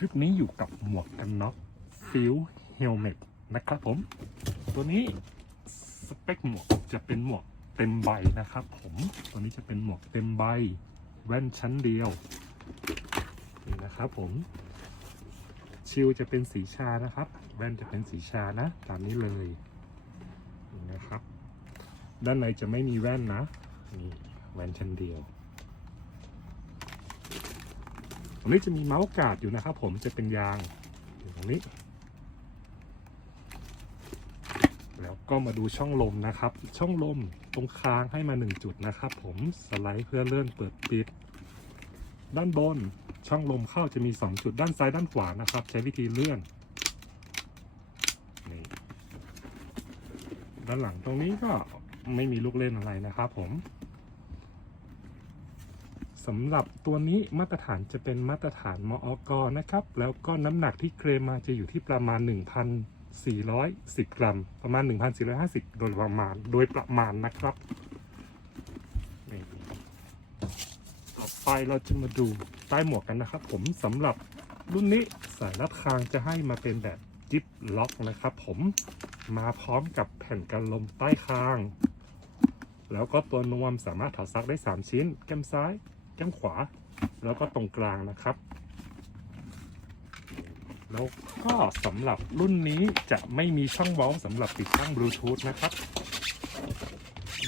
คลิปนี้อยู่กับหมวกกันน็อกฟิลเฮลเมตนะครับผม ตัวนี้สเปคหมวกจะเป็นหมวกเต็มใบนะครับผมตัวนี้จะเป็นหมวกเต็มใบ แว่นชั้นเดียวนี่นะครับผมชิลจะเป็นสีชานะครับ แว่นจะเป็นสีชานะ ตามนี้เลยนะครับ ด้านในจะไม่มีแว่นนะนี่แว่นชั้นเดียว ตรงนี้จะมีเมาส์การ์ดอยู่นะครับผมจะเป็นยางอยู่ตรงนี้ แล้วก็มาดูช่องลมนะครับ ช่องลมตรงค้างให้มา 1 จุดนะครับ ผมสไลด์เพื่อเลื่อนเปิดปิด ด้านบนช่องลมเข้าจะมี 2 จุดด้านซ้ายด้านขวานะครับ ใช้วิธีเลื่อนนี่ด้านหลังตรงนี้ก็ไม่มีลูกเล่นอะไรนะครับผม สำหรับตัวนี้มาตรฐานจะเป็นมาตรฐานมอกนะครับ แล้วก็น้ำหนักที่เคลมมาจะอยู่ที่ประมาณ 1,410 กรัม ประมาณ 1,450 โดยประมาณโดยประมาณนะครับต่อไปเราจะมาดูใต้หมวกกันนะครับ ผมสำหรับรุ่นนี้สายรัดคางจะให้มาเป็นแบบจิปล็อกนะครับ ผมมาพร้อมกับแผ่นกันลมใต้คาง แล้วก็ตัวนวมสามารถถอดซักได้ 3 ชิ้น แก้มซ้าย แก้มขวา แล้วก็ตรงกลางนะครับ แล้วก็สำหรับรุ่นนี้จะไม่มีช่องเว้าสำหรับติดตั้งบลูทูธนะครับ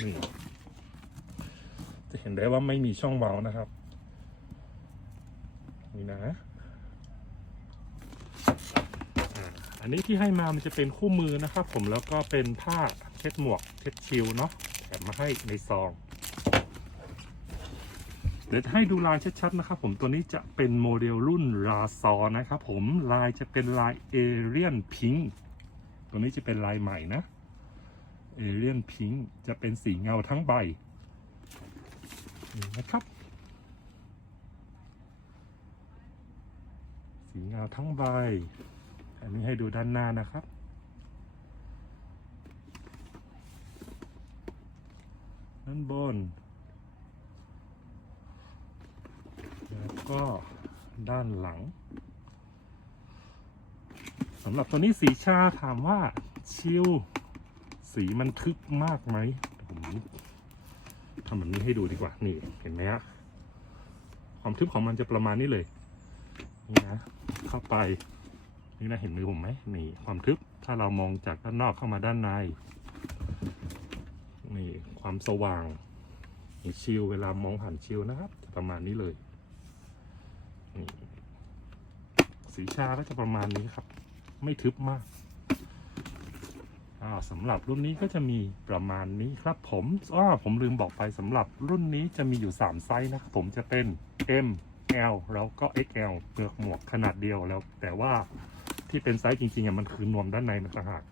นี่จะเห็นได้ว่าไม่มีช่องเว้านะครับ นี่นะอันนี้ที่ให้มามันจะเป็นคู่มือนะครับ ผมแล้วก็เป็นผ้าเช็ดหมวกเช็ดชิลเนาะแถมมาให้ในซอง เดี๋ยวให้ดูลายชัดๆนะครับผมตัวนี้จะเป็นโมเดลรุ่นราซอนะครับผมลายจะเป็นลายเอเรียนพิงตัวนี้จะเป็นลายใหม่นะเอเรียนพิงจะเป็นสีเงาทั้งใบนะครับ สีเงาทั้งใบ อันนี้ให้ดูด้านหน้านะครับด้านบน แล้ว ก็ด้านหลังสำหรับตัวนี้สีชาถามว่าชิลสีมันทึบมากไหมผมทำแบบนี้ให้ดูดีกว่า นี่เห็นไหมฮะความทึบของมันจะประมาณนี้เลย นี่นะ เข้าไป นี่นะเห็นมือผมไหมนี่ ความทึบถ้าเรามองจากด้านนอกเข้ามาด้านใน นี่ความสว่างชิลเวลามองผ่านชิลนะครับ ประมาณนี้เลย สีชาก็จะประมาณนี้ครับ ไม่ทึบมากสำหรับรุ่นนี้ก็จะมีประมาณนี้ครับ ผมอ้อผมลืมบอกไปสำหรับรุ่นนี้จะมีอยู่ 3 ไซส์นะครับผมจะเป็น M L แล้วก็ XL เปลือกหมวกขนาดเดียวแล้ว แต่ว่าที่เป็นไซส์จริงๆอะมันคือนวมด้านในมันต่างหาก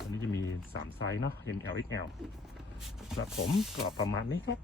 อันนี้จะมี 3 ไซส์เนาะ M L XL สำหรับผมก็ประมาณนี้ครับ